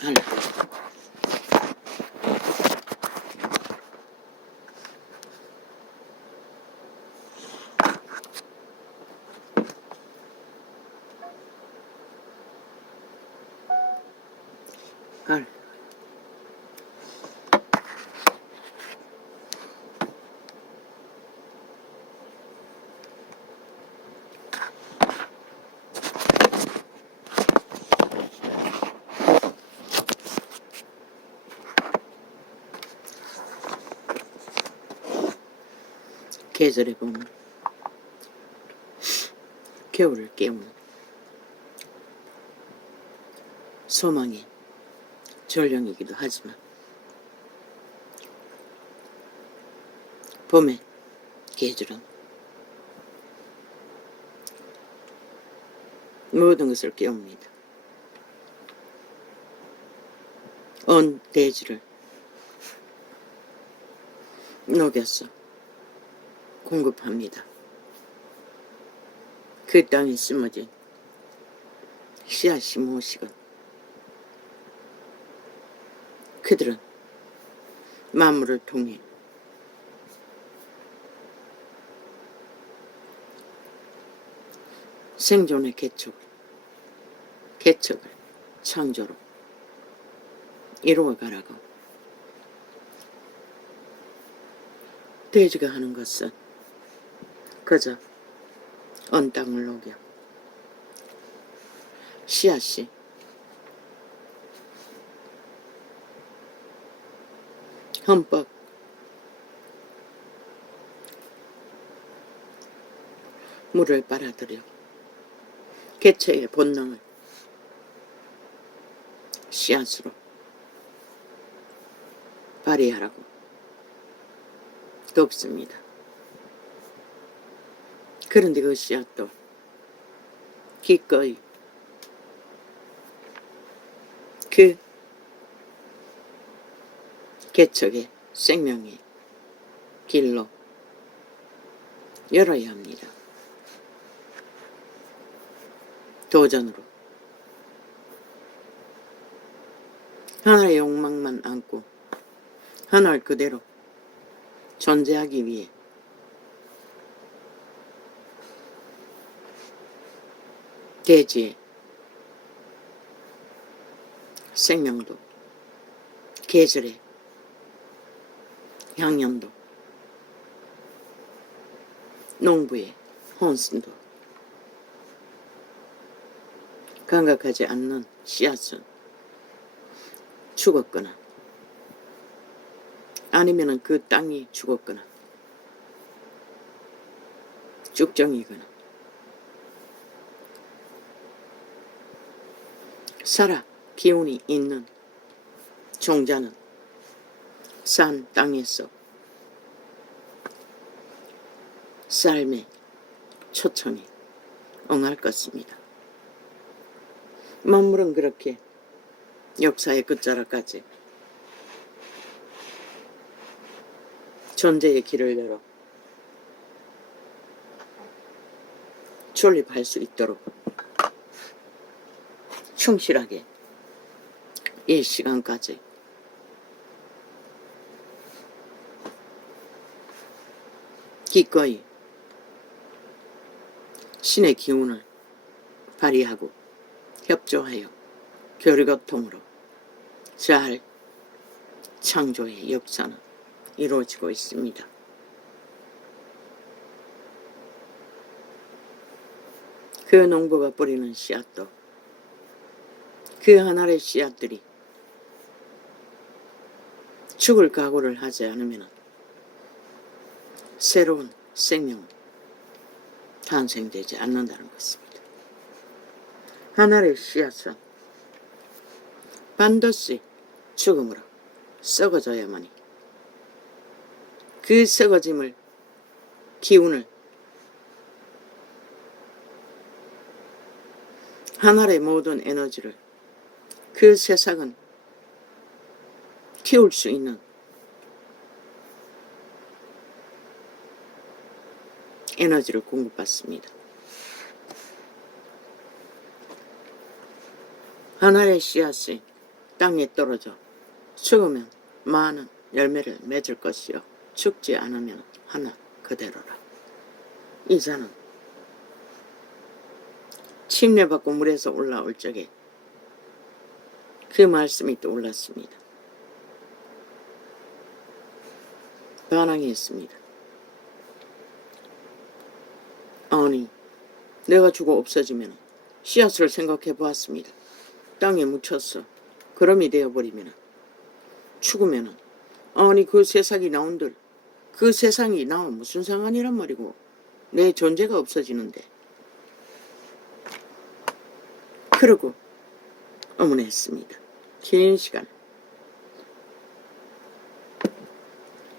하나, 하나, 계절의 봄, 겨울을 깨우는 소망의 전령이기도 하지만 봄의 계절은 모든 것을 깨웁니다. 온 대지를 녹여서 공급합니다. 그 땅에 심어진 씨앗이 무엇이건 그들은 만물을 통해 생존의 개척을 창조로 이루어가라고 돼지가 하는 것은 그저 온 땅을 녹여 씨앗이 흠뻑 물을 빨아들여 개체의 본능을 씨앗으로 발휘하라고 돕습니다. 그런데 그 씨앗도 기꺼이 그 개척의 생명의 길로 열어야 합니다. 도전으로 하나의 욕망만 안고 하나를 그대로 존재하기 위해 대지의 생명도 계절의 향연도 농부의 혼선도 감각하지 않는 씨앗은 죽었거나 아니면 그 땅이 죽었거나 죽정이거나 살아 기운이 있는 종자는 산 땅에서 삶의 초청에 응할 것입니다. 만물은 그렇게 역사의 끝자락까지 존재의 길을 열어 존립할 수 있도록 충실하게 이 시간까지 기꺼이 신의 기운을 발휘하고 협조하여 교류교통으로 잘 창조의 역사는 이루어지고 있습니다. 그 농부가 뿌리는 씨앗도 그 하나의 씨앗들이 죽을 각오를 하지 않으면 새로운 생명은 탄생되지 않는다는 것입니다. 하나의 씨앗은 반드시 죽음으로 썩어져야만이 그 썩어짐을 기운을 하나의 모든 에너지를 그 세상은 키울 수 있는 에너지를 공급받습니다. 하나의 씨앗이 땅에 떨어져 죽으면 많은 열매를 맺을 것이요 죽지 않으면 하나 그대로라. 이 자는 침례받고 물에서 올라올 적에 그 말씀이 떠올랐습니다. 반항했습니다. 아니, 내가 죽어 없어지면 씨앗을 생각해 보았습니다. 땅에 묻혔어. 그럼이 되어버리면 죽으면 아니 그 세상이 나온들 그 세상이 나와 무슨 상관이란 말이고 내 존재가 없어지는데. 그러고 어머니했습니다. 긴 시간.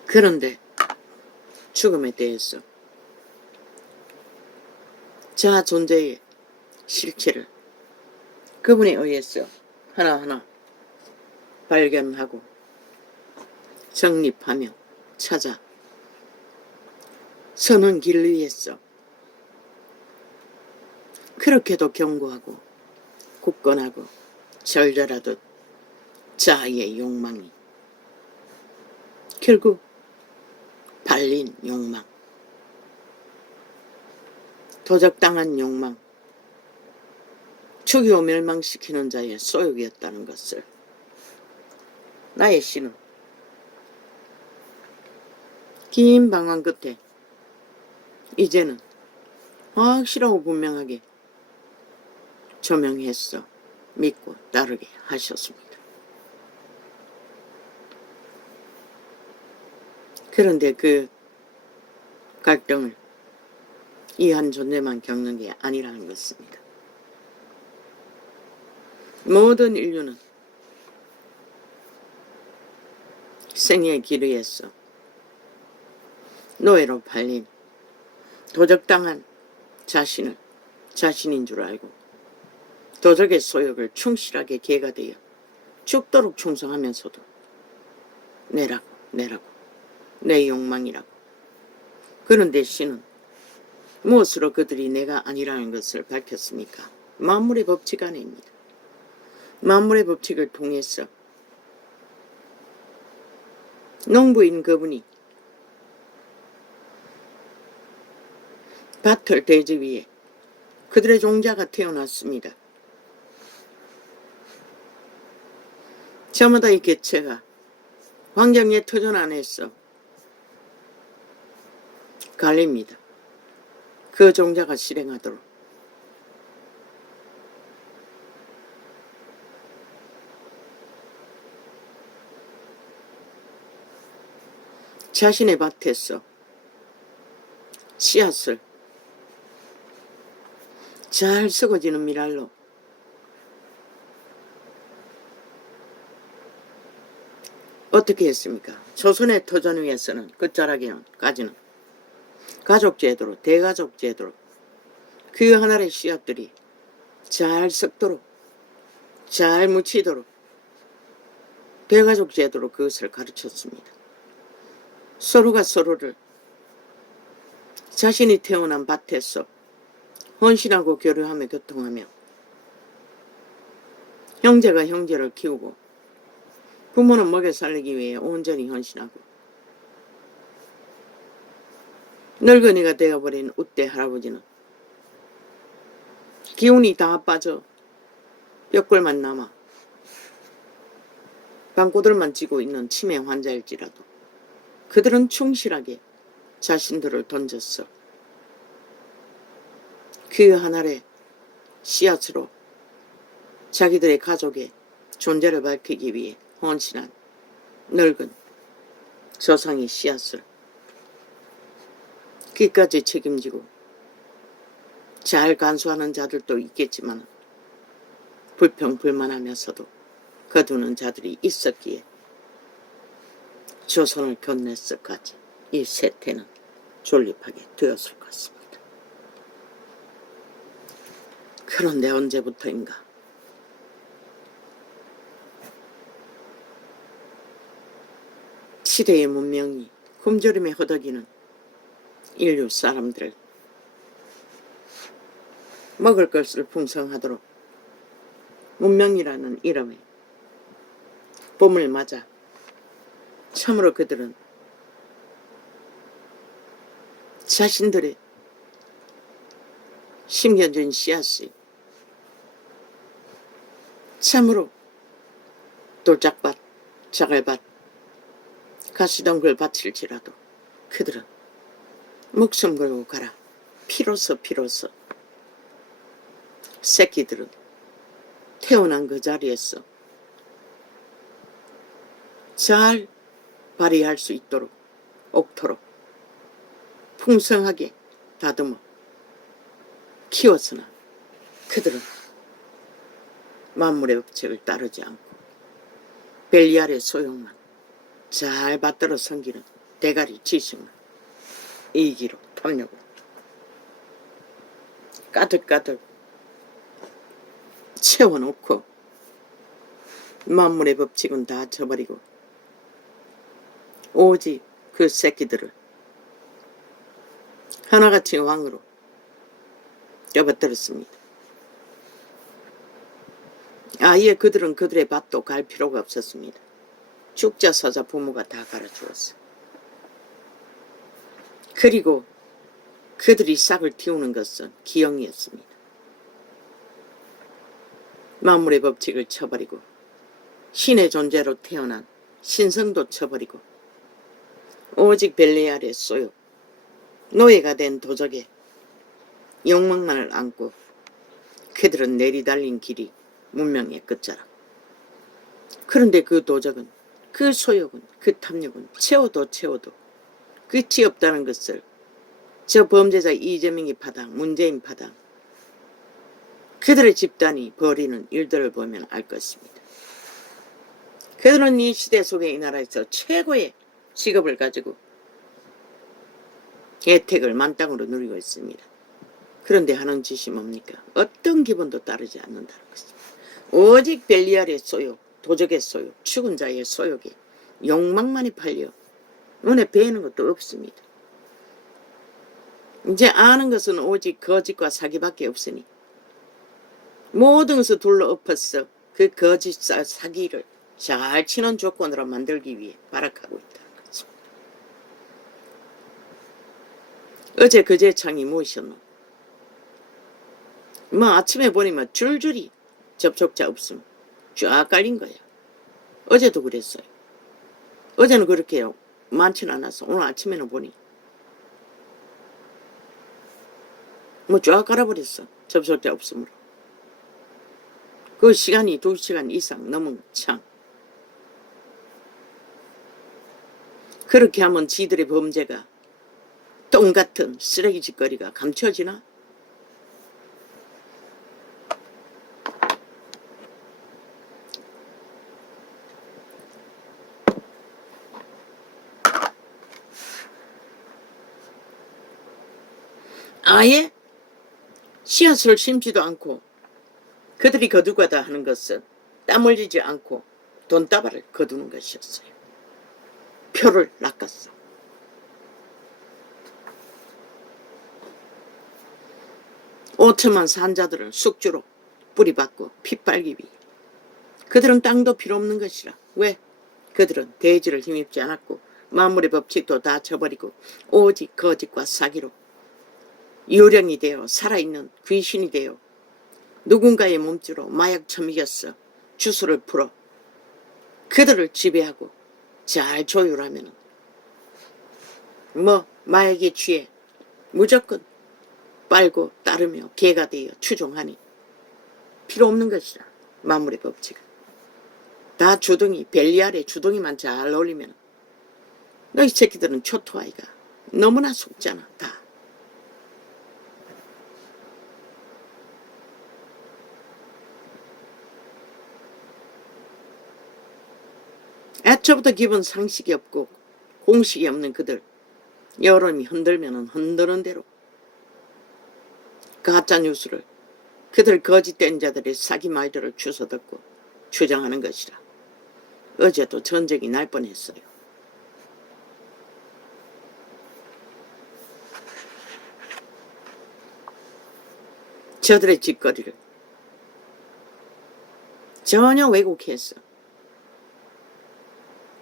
그런데 죽음에 대해서 자아 존재의 실체를 그분에 의해서 하나하나 발견하고 정립하며 찾아 서는 길 위에서 그렇게도 견고하고 굳건하고 절절하듯 자아의 욕망이 결국 발린 욕망, 도적당한 욕망, 죽이고 멸망시키는 자의 소욕이었다는 것을 나의 시는 긴 방황 끝에 이제는 확실하고 분명하게 조명해서 믿고 따르게 하셨습니다. 그런데 그 갈등을 이 한 존재만 겪는 게 아니라는 것입니다. 모든 인류는 생의 길 위에서 노예로 팔린 도적당한 자신을 자신인 줄 알고 도적의 소욕을 충실하게 개가 되어 죽도록 충성하면서도 내라고 내 욕망이라고. 그런데 신은 무엇으로 그들이 내가 아니라는 것을 밝혔습니까? 만물의 법칙 안에입니다. 만물의 법칙을 통해서 농부인 그분이 밭을 대지 위에 그들의 종자가 태어났습니다. 저마다 이 개체가 환경의 터전 안에서 갈립니다. 그 종자가 실행하도록. 자신의 밭에서 씨앗을 잘 썩어지는 미랄로 어떻게 했습니까? 조선의 터전 위에서는 끝자락에까지는 가족 제도로, 대가족 제도로 그 하나의 씨앗들이 잘 썩도록, 잘 묻히도록 대가족 제도로 그것을 가르쳤습니다. 서로가 서로를 자신이 태어난 밭에서 헌신하고 교류하며 교통하며 형제가 형제를 키우고 부모는 먹여 살리기 위해 온전히 헌신하고 늙은이가 되어버린 우대 할아버지는 기운이 다 빠져 뼈골만 남아 방구들만 쥐고 있는 치매 환자일지라도 그들은 충실하게 자신들을 던졌어 그 하나의 씨앗으로 자기들의 가족의 존재를 밝히기 위해 헌신한 늙은 조상의 씨앗을 끝까지 책임지고 잘 간수하는 자들도 있겠지만 불평불만하면서도 거두는 자들이 있었기에 조선을 건넸을까지 이 세태는 존립하게 되었을 것 같습니다. 그런데 언제부터인가 시대의 문명이 굶주림에 허덕이는 인류 사람들을 먹을 것을 풍성하도록 문명이라는 이름에 봄을 맞아 참으로 그들은 자신들의 심겨진 씨앗이 참으로 돌짝밭, 자갈밭, 가시덩굴 밭일지라도 그들은 목숨 걸고 가라. 피로서 새끼들은 태어난 그 자리에서 잘 발휘할 수 있도록 옥토록 풍성하게 다듬어 키웠으나 그들은 만물의 법칙을 따르지 않고 벨리알의 소용만 잘 받들어 섬기는 대가리 지식만 이기로 탐욕으로 가득가득 채워놓고 만물의 법칙은 다 저버리고 오직 그 새끼들을 하나같이 왕으로 접어들었습니다. 아예 그들은 그들의 밭도 갈 필요가 없었습니다. 죽자 서자 부모가 다 갈아주었어. 그리고 그들이 싹을 틔우는 것은 기형이었습니다. 만물의 법칙을 쳐버리고 신의 존재로 태어난 신성도 쳐버리고 오직 벨리알의 소욕, 노예가 된 도적의 욕망만을 안고 그들은 내리달린 길이 문명의 끝자락. 그런데 그 도적은, 그 소욕은, 그 탐욕은 채워도 끝이 없다는 것을 저 범죄자 이재명이 파당, 문재인 파당, 그들의 집단이 벌이는 일들을 보면 알 것입니다. 그들은 이 시대 속에 이 나라에서 최고의 직업을 가지고 혜택을 만땅으로 누리고 있습니다. 그런데 하는 짓이 뭡니까? 어떤 기본도 따르지 않는다는 것입니다. 오직 벨리알의 소욕, 도적의 소욕, 죽은 자의 소욕에 욕망만이 팔려 눈에 뵈는 것도 없습니다. 이제 아는 것은 오직 거짓과 사기밖에 없으니 모든 것을 둘러엎어서 그 거짓 사기를 잘 치는 조건으로 만들기 위해 발악하고 있다는 거죠. 어제 그제 창이 무엇이었노? 아침에 보니까 줄줄이 접촉자 없음 쫙 깔린 거야. 어제도 그랬어요. 어제는 그렇게 많지는 않았어. 오늘 아침에는 보니 쫙 깔아버렸어. 접촉자 없음으로. 그 시간이 2시간 이상 넘은 창. 그렇게 하면 지들의 범죄가 똥같은 쓰레기 짓거리가 감춰지나? 아예 씨앗을 심지도 않고 그들이 거두가다 하는 것은 땀 흘리지 않고 돈다발을 거두는 것이었어요. 표를 낚았어. 오천만 산자들을 숙주로 뿌리박고 핏빨기 위해 그들은 땅도 필요 없는 것이라. 왜? 그들은 대지를 힘입지 않았고 만물의 법칙도 다 저버리고 오직 거짓과 사기로 요령이 되어 살아있는 귀신이 되어 누군가의 몸주로 마약 처먹였어 주술을 풀어 그들을 지배하고 잘 조율하면 마약에 취해 무조건 빨고 따르며 개가 되어 추종하니 필요 없는 것이라. 만물의 법칙은 다 주둥이 벨리알의 주둥이만 잘 어울리면 너희 새끼들은 초토아이가 너무나 속잖아. 다 애초부터 기본 상식이 없고 공식이 없는 그들 여론이 흔들면 흔드는 대로 가짜뉴스를 그들 거짓된 자들의 사기 말들을 주워 듣고 주장하는 것이라. 어제도 전쟁이 날 뻔했어요. 저들의 짓거리를 전혀 왜곡해서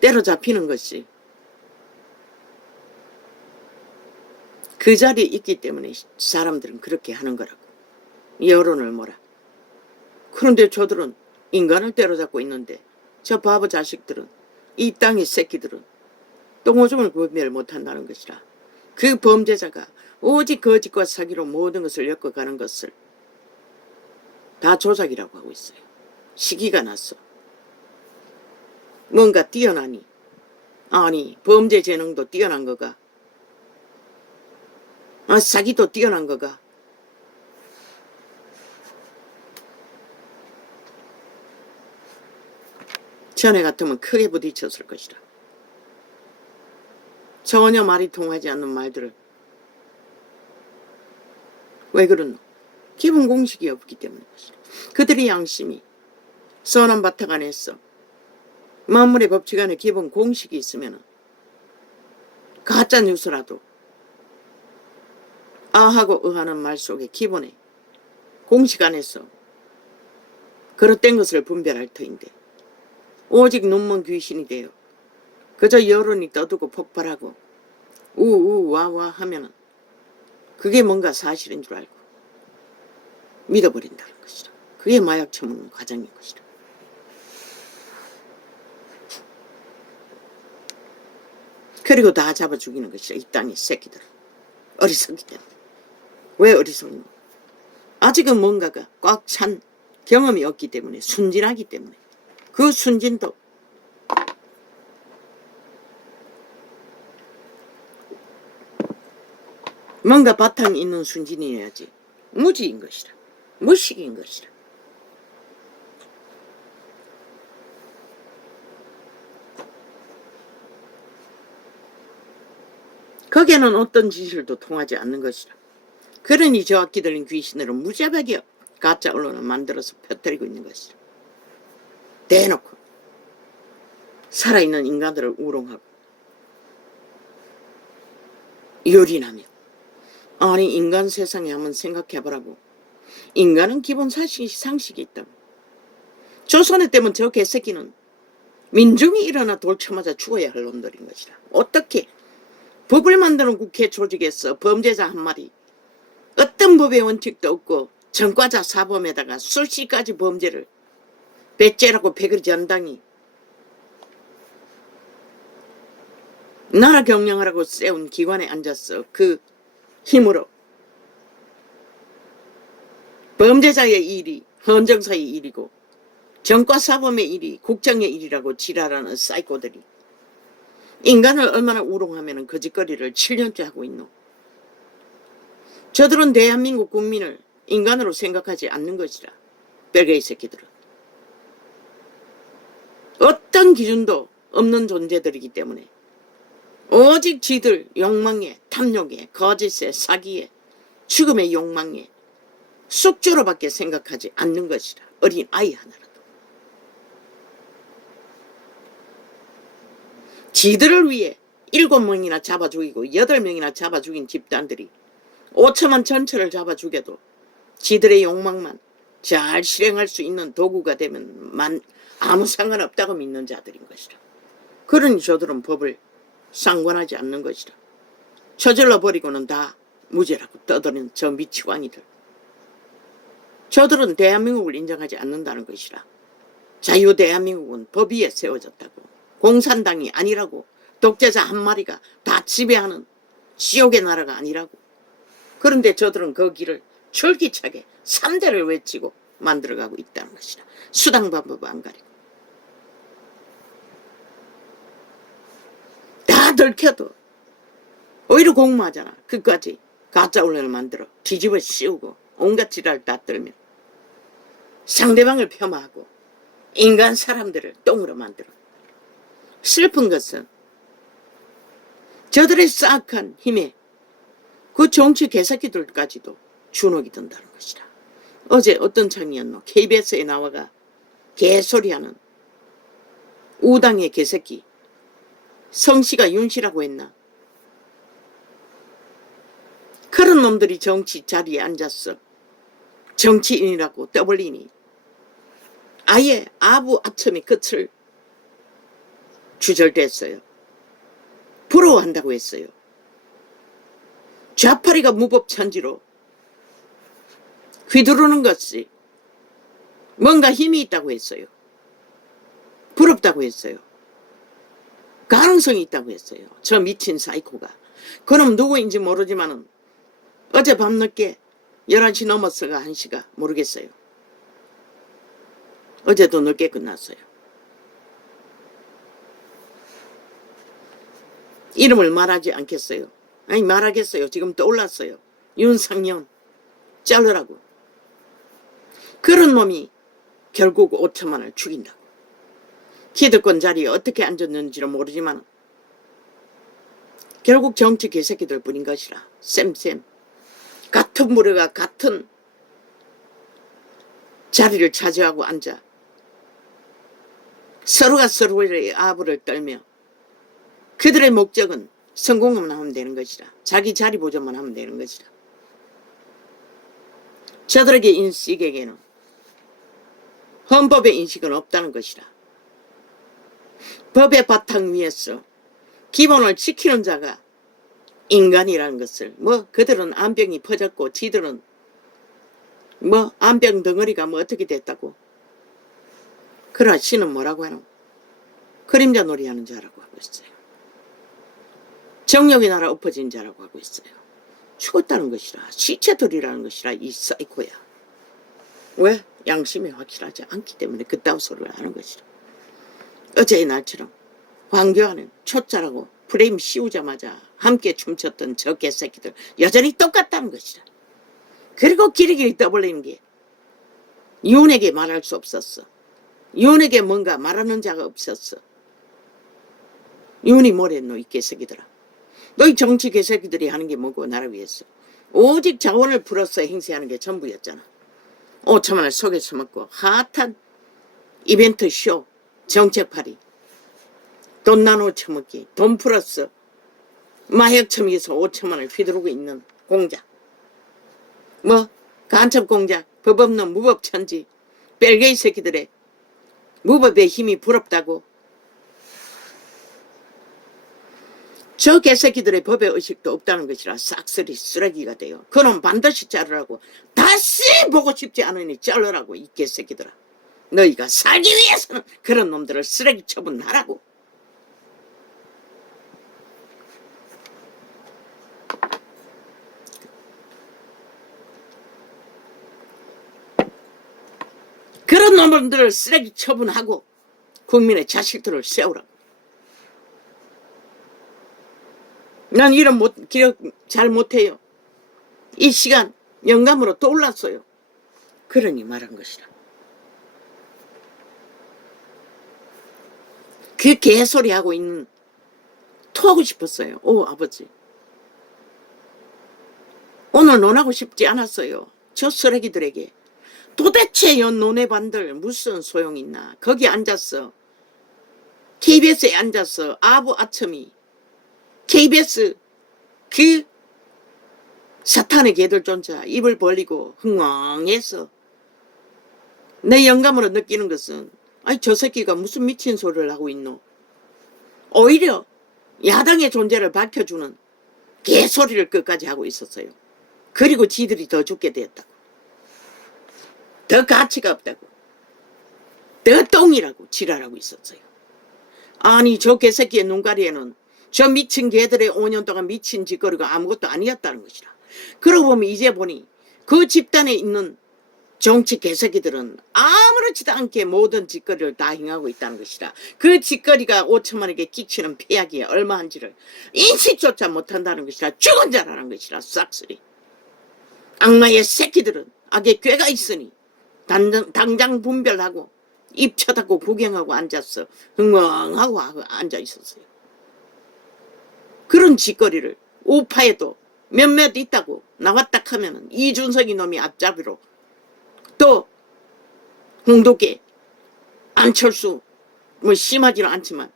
때려잡히는 것이 그 자리에 있기 때문에 사람들은 그렇게 하는 거라고. 여론을 몰아. 그런데 저들은 인간을 때려잡고 있는데 저 바보 자식들은, 이 땅의 새끼들은 똥오줌을 구별 못한다는 것이라. 그 범죄자가 오직 거짓과 사기로 모든 것을 엮어가는 것을 다 조작이라고 하고 있어요. 시기가 났어. 뭔가 뛰어나니, 아니 범죄 재능도 뛰어난 거가, 사기도 뛰어난 거가, 전에 같으면 크게 부딪혔을 것이라. 전혀 말이 통하지 않는 말들을 왜 그러노? 기본 공식이 없기 때문인 것이라. 그들의 양심이 선한 바탕 안에서 만물의 법칙 안에 기본 공식이 있으면 가짜 뉴스라도 아하고 의하는 말 속에 기본의 공식 안에서 그릇된 것을 분별할 터인데, 오직 눈먼 귀신이 되어 그저 여론이 떠들고 폭발하고 우우와와 하면은 그게 뭔가 사실인 줄 알고 믿어버린다는 것이라. 그게 마약 처먹는 과정인 것이라. 그리고 다 잡아 죽이는 것이라. 이 땅의 새끼들 어리석기 때문에. 왜 어리석노? 아직은 뭔가가 꽉 찬 경험이 없기 때문에, 순진하기 때문에. 그 순진도 뭔가 바탕이 있는 순진이어야지. 무지인 것이라. 무식인 것이라. 거기에는 어떤 진실도 통하지 않는 것이라. 그러니 저 악기 들린 귀신들은 무자백이여 가짜 언론을 만들어서 펴뜨리고 있는 것이라. 대놓고 살아있는 인간들을 우롱하고 요린하며, 아니 인간 세상에 한번 생각해보라고. 인간은 기본 상식이 있다고. 조선에 때면 저 개새끼는 민중이 일어나 돌쳐맞아 죽어야 할 놈들인 것이라. 어떻게 법을 만드는 국회 조직에서 범죄자 한 마리, 어떤 법의 원칙도 없고 전과자 사범에다가 수시까지 범죄를 배째라고 배그리 전당이 나라 경영하라고 세운 기관에 앉았어. 그 힘으로 범죄자의 일이 헌정사의 일이고 전과사범의 일이 국정의 일이라고 지랄하는 사이코들이 인간을 얼마나 우롱하면 거짓거리를 7년째 하고 있노. 저들은 대한민국 국민을 인간으로 생각하지 않는 것이라. 뺄개이 새끼들은 어떤 기준도 없는 존재들이기 때문에 오직 지들 욕망에, 탐욕에, 거짓에, 사기에, 죽음의 욕망에 숙주로밖에 생각하지 않는 것이라. 어린 아이 하나라도. 지들을 위해 7명이나 잡아 죽이고 8명이나 잡아 죽인 집단들이 5천만 전체를 잡아 죽여도 지들의 욕망만 잘 실행할 수 있는 도구가 되면 아무 상관없다고 믿는 자들인 것이라. 그러니 저들은 법을 상관하지 않는 것이라. 저질러 버리고는 다 무죄라고 떠드는 저 미치광이들. 저들은 대한민국을 인정하지 않는다는 것이라. 자유 대한민국은 법 위에 세워졌다고. 공산당이 아니라고. 독재자 한 마리가 다 지배하는 지옥의 나라가 아니라고. 그런데 저들은 그 길을 줄기차게 3대를 외치고 만들어가고 있다는 것이라. 수당 방법 안 가리고. 다 들켜도 오히려 공모하잖아. 그까지 가짜 언론을 만들어 뒤집어 씌우고 온갖 지랄 다 떨며 상대방을 폄하하고 인간 사람들을 똥으로 만들어. 슬픈 것은 저들의 싹한 힘에 그 정치 개새끼들까지도 주눅이 든다는 것이라. 어제 어떤 창이었노? KBS에 나와가 개소리하는 우당의 개새끼 성씨가 윤씨라고 했나? 그런 놈들이 정치 자리에 앉았어. 정치인이라고 떠벌리니 아예 아부 아첨의 끝을 주절됐어요. 부러워한다고 했어요. 좌파리가 무법천지로 휘두르는 것이 뭔가 힘이 있다고 했어요. 부럽다고 했어요. 가능성이 있다고 했어요. 저 미친 사이코가. 그럼 누구인지 모르지만은 어제 밤늦게 11시 넘었어가 1시가 모르겠어요. 어제도 늦게 끝났어요. 이름을 말하지 않겠어요. 아니 말하겠어요. 지금 떠올랐어요. 윤상현 자르라고. 그런 놈이 결국 5천만을 죽인다고. 기득권 자리에 어떻게 앉았는지는 모르지만 결국 정치 개새끼들 뿐인 것이라. 쌤 같은 무리가 같은 자리를 차지하고 앉아 서로가 서로의 아부를 떨며 그들의 목적은 성공만 하면 되는 것이라. 자기 자리 보존만 하면 되는 것이라. 저들에게 인식에게는 헌법의 인식은 없다는 것이라. 법의 바탕 위에서 기본을 지키는 자가 인간이라는 것을, 그들은 암병이 퍼졌고 지들은 암병 덩어리가 어떻게 됐다고. 그러나 신은 뭐라고 하노? 그림자 놀이하는 자라고 하고 있어요. 정력의 나라 엎어진 자라고 하고 있어요. 죽었다는 것이라. 시체들이라는 것이라. 이 사이코야. 왜? 양심이 확실하지 않기 때문에 그따위 소리를 하는 것이라. 어제의 날처럼 황교안은 초짜라고 프레임 씌우자마자 함께 춤췄던 저 개새끼들 여전히 똑같다는 것이라. 그리고 기리기리 떠벌리는 게 윤에게 말할 수 없었어. 윤에게 뭔가 말하는 자가 없었어. 윤이 뭐랬노 이 개새끼들아. 너희 정치 개새끼들이 하는 게 뭐고 나라 위해서. 오직 자원을 풀어서 행세하는 게 전부였잖아. 5천만을 속에 써먹고 핫한 이벤트 쇼 정책팔이 돈 나눠 처먹기 돈 풀었어. 마약 처먹에서 5천만을 휘두르고 있는 공작. 간첩 공작, 법 없는 무법천지, 벨게이 새끼들의 무법의 힘이 부럽다고. 저 개새끼들의 법의 의식도 없다는 것이라 싹쓸이 쓰레기가 돼요. 그놈 반드시 자르라고. 다시 보고 싶지 않으니 자르라고 이 개새끼들아. 너희가 살기 위해서는 그런 놈들을 쓰레기 처분하라고. 그런 놈들을 쓰레기 처분하고 국민의 자식들을 세우라고. 난 이런 기억 잘 못해요. 이 시간 영감으로 떠올랐어요. 그러니 말한 것이라. 그 개소리 하고 있는 토하고 싶었어요. 오 아버지. 오늘 논하고 싶지 않았어요. 저 쓰레기들에게. 도대체 연 논해반들 무슨 소용이 있나. 거기 앉았어. KBS에 앉았어. 아부 아첨이. KBS 그 사탄의 개들존자 입을 벌리고 흥왕해서 내 영감으로 느끼는 것은 아니 저 새끼가 무슨 미친 소리를 하고 있노. 오히려 야당의 존재를 밝혀주는 개소리를 끝까지 하고 있었어요. 그리고 지들이 더 죽게 되었다고. 더 가치가 없다고. 더 똥이라고 지랄하고 있었어요. 아니 저 개새끼의 눈가리에는 저 미친 개들의 5년 동안 미친 짓거리가 아무것도 아니었다는 것이라. 그러고 보면 이제 보니 그 집단에 있는 정치 개새끼들은 아무렇지도 않게 모든 짓거리를 다 행하고 있다는 것이라. 그 짓거리가 5천만에게 끼치는 폐악이 얼마한지를 인식조차 못한다는 것이라. 죽은 자라는 것이라. 싹쓸이. 악마의 새끼들은 악의 꾀가 있으니 당장 분별하고 입 쳐닫고 구경하고 앉았어. 흥왕하고 앉아 있었어요. 그런 짓거리를 우파에도 몇몇 있다고 나왔다 하면은 이준석이 놈이 앞잡이로 또 홍도계 안철수 심하지는 않지만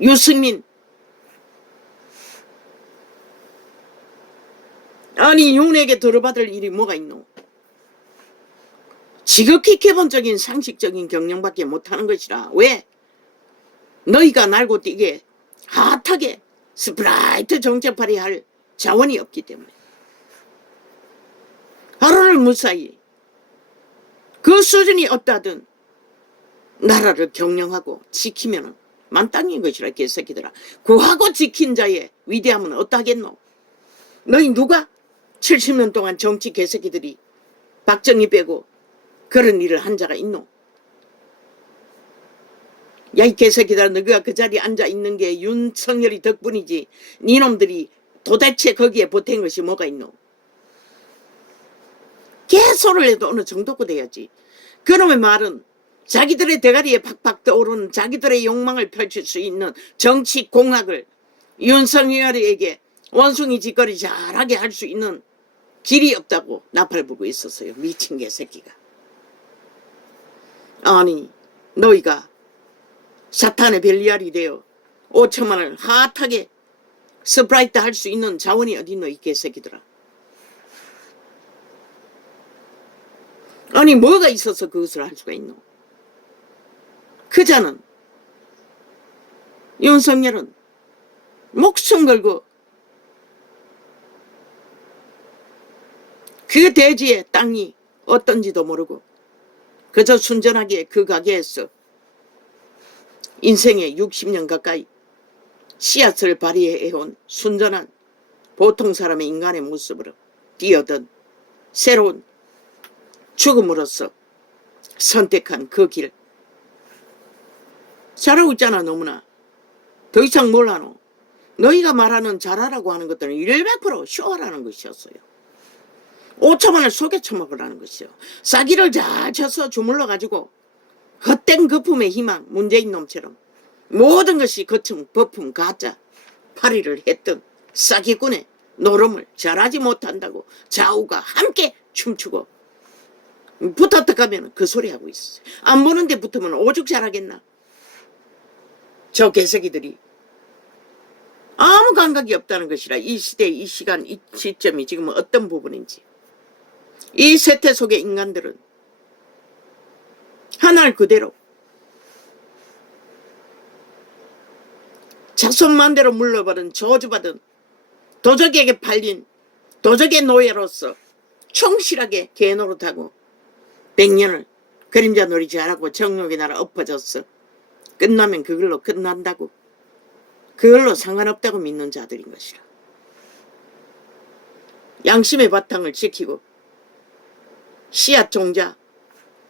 유승민 아니 윤에게 들어받을 일이 뭐가 있노. 지극히 기본적인 상식적인 경영밖에 못하는 것이라. 왜? 너희가 날고 뛰게 핫하게 스프라이트 정체팔이 할 자원이 없기 때문에 하루를 무사히 그 수준이 어떠하든 나라를 경영하고 지키면 만땅인 것이라 개새끼들아. 구하고 지킨 자의 위대함은 어떠하겠노? 너희 누가 70년 동안 정치 개새끼들이 박정희 빼고 그런 일을 한 자가 있노? 야, 이 개새끼들아, 너가 그 자리에 앉아있는 게 윤석열이 덕분이지 니놈들이 도대체 거기에 보탠 것이 뭐가 있노? 개소를 해도 어느 정도고 돼야지. 그놈의 말은 자기들의 대가리에 팍팍 떠오르는 자기들의 욕망을 펼칠 수 있는 정치 공학을 윤석열에게 원숭이 짓거리 잘하게 할 수 있는 길이 없다고 나팔 불고 있었어요. 미친 개새끼가. 아니, 너희가 사탄의 벨리알이 되어 5천만을 핫하게 스프라이트 할 수 있는 자원이 어딨노, 이 개새끼들아. 아니, 뭐가 있어서 그것을 할 수가 있노? 그자는, 윤석열은 목숨 걸고 그 대지의 땅이 어떤지도 모르고 그저 순전하게 그 가게에서 인생의 60년 가까이 씨앗을 발휘해온 순전한 보통 사람의 인간의 모습으로 뛰어든 새로운 죽음으로써 선택한 그 길. 잘하고 있잖아. 너무나. 더 이상 뭘 하노? 너희가 말하는 잘하라고 하는 것들은 100% 쇼하라는 것이었어요. 5천만을 속에 처먹으라는 것이요. 싸기를 잘 쳐서 주물러 가지고 헛된 거품의 희망, 문재인 놈처럼 모든 것이 거품, 거품, 가짜 파리를 했던 싸기꾼의 노름을 잘하지 못한다고 좌우가 함께 춤추고 붙었다 가면 그 소리 하고 있어요. 안 보는데 붙으면 오죽 잘하겠나. 저 개새끼들이 아무 감각이 없다는 것이라. 이 시대, 이 시간, 이 시점이 지금 어떤 부분인지. 이 세태 속의 인간들은 하나를 그대로 자손만대로 물러버린 저주받은 도적에게 팔린 도적의 노예로서 충실하게 개노릇하고 100년을 그림자 놀이 잘하고 정욕의 나라 엎어졌어. 끝나면 그걸로 끝난다고, 그걸로 상관없다고 믿는 자들인 것이라. 양심의 바탕을 지키고 씨앗 종자,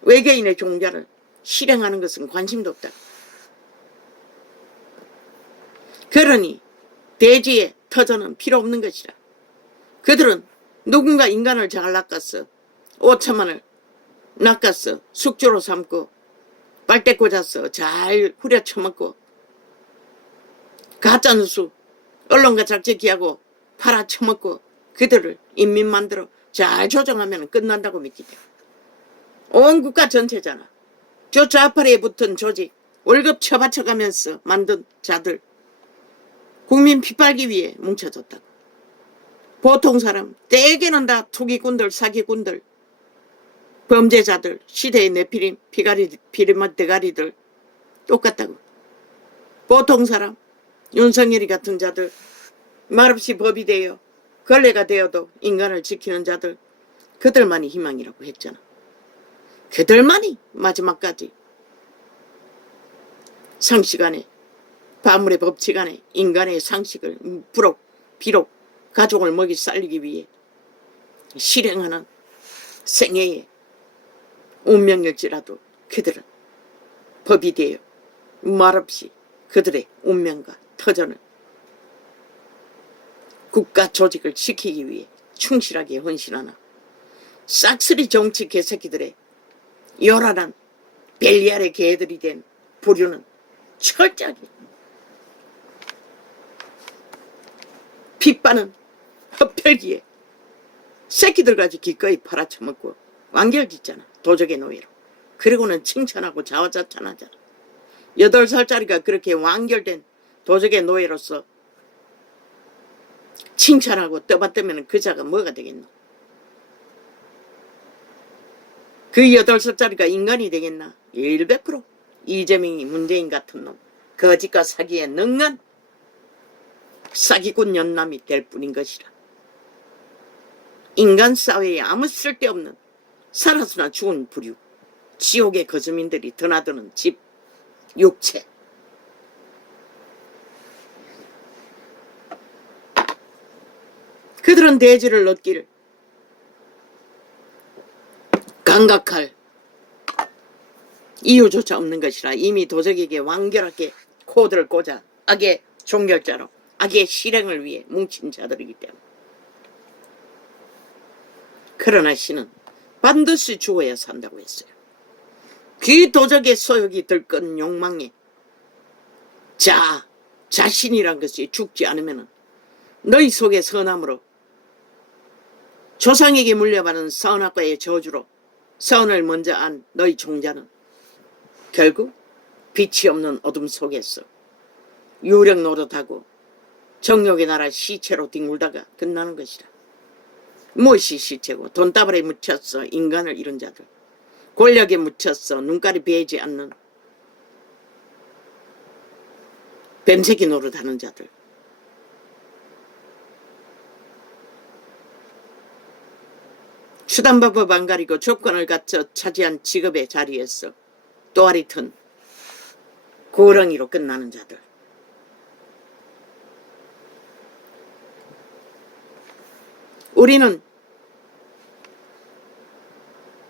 외계인의 종자를 실행하는 것은 관심도 없다. 그러니 대지의 터전은 필요 없는 것이라. 그들은 누군가 인간을 잘 낚았어. 5천만을 낚았어. 숙주로 삼고 빨대 꽂았어. 잘 후려쳐먹고 가짜뉴스 언론과 작작기하고 팔아쳐먹고 그들을 인민 만들어 잘 조정하면 끝난다고 믿기 때문에. 온 국가 전체잖아. 저 좌파리에 붙은 조직 월급 쳐바쳐가면서 만든 자들 국민 핏발기 위해 뭉쳐졌다고. 보통 사람 대개는 다 투기꾼들, 사기꾼들, 범죄자들, 시대의 내피림, 피리맛 대가리들 똑같다고. 보통 사람, 윤석열이 같은 자들, 말없이 법이 되어 걸레가 되어도 인간을 지키는 자들, 그들만이 희망이라고 했잖아. 그들만이 마지막까지 상식 안에, 바물의 법칙 안에 인간의 상식을 비록 가족을 먹이 살리기 위해 실행하는 생애의 운명일지라도 그들은 법이 되어 말없이 그들의 운명과 터전을 국가 조직을 지키기 위해 충실하게 헌신하나 싹쓸이 정치 개새끼들의 요란한 벨리알의 개들이 된 부류는 철저하게 핏바는 흡혈기에 새끼들까지 기꺼이 팔아쳐먹고 완결짓잖아. 도적의 노예로. 그리고는 칭찬하고 자화자찬하잖아. 8살짜리가 그렇게 완결된 도적의 노예로서 칭찬하고 떠받들면 그 자가 뭐가 되겠노? 그 8살짜리가 인간이 되겠나? 100% 이재명이 문재인 같은 놈 거짓과 사기에 능한 사기꾼 연남이 될 뿐인 것이라. 인간 사회에 아무 쓸데없는 살아서나 죽은 부류, 지옥의 거주민들이 드나드는 집, 육체. 그들은 대지를 얻기를 감각할 이유조차 없는 것이라. 이미 도적에게 완결하게 코드를 꽂아 악의 종결자로 악의 실행을 위해 뭉친 자들이기 때문에. 그러나 신은 반드시 죽어야 산다고 했어요. 그 도적의 소욕이 들끓는 욕망에 자신이란 것이 죽지 않으면 너희 속의 선함으로 조상에게 물려받은 선악과의 저주로 선을 먼저 안 너희 종자는 결국 빛이 없는 어둠 속에서 유령 노릇하고 정욕의 나라 시체로 뒹굴다가 끝나는 것이라. 무엇이 시체고 돈다발에 묻혀서 인간을 잃은 자들, 권력에 묻혀서 눈깔이 베이지 않는 뱀새끼 노릇하는 자들, 수단방법 안 가리고 조건을 갖춰 차지한 직업의 자리에서 또아리 튼 고렁이로 끝나는 자들. 우리는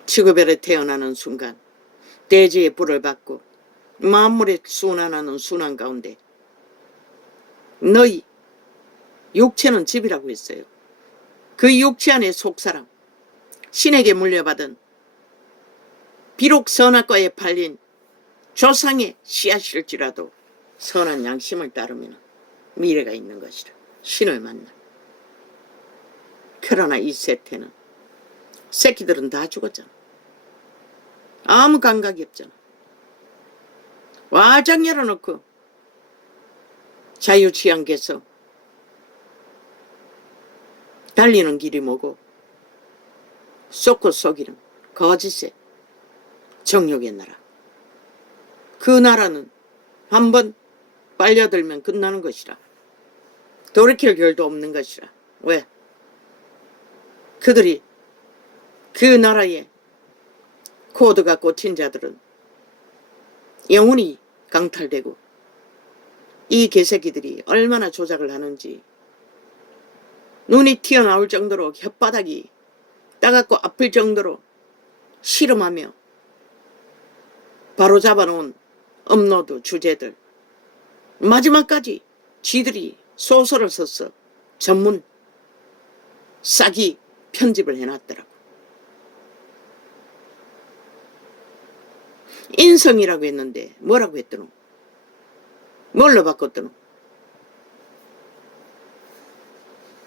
지구별에 태어나는 순간 대지의 불을 받고 만물의 순환하는 순환 가운데 너희 육체는 집이라고 했어요. 그 육체 안에 속사람, 신에게 물려받은 비록 선악과에 팔린 조상의 씨앗일지라도 선한 양심을 따르면 미래가 있는 것이라. 신을 만나. 그러나 이 세태는 새끼들은 다 죽었잖아. 아무 감각이 없잖아. 와장 열어놓고 자유취향께서 달리는 길이 뭐고 쏟고 속이는 거짓의 정욕의 나라. 그 나라는 한번 빨려들면 끝나는 것이라. 돌이킬 결도 없는 것이라. 왜? 그들이 그 나라에 코드가 꽂힌 자들은 영혼이 강탈되고 이 개새끼들이 얼마나 조작을 하는지 눈이 튀어나올 정도로 혓바닥이 따갑고 아플 정도로 씨름하며 바로 잡아놓은 업로드 주제들 마지막까지 지들이 소설을 써서 전문 싸기 편집을 해놨더라고. 인성이라고 했는데 뭐라고 했더노? 뭘로 바꿨더노?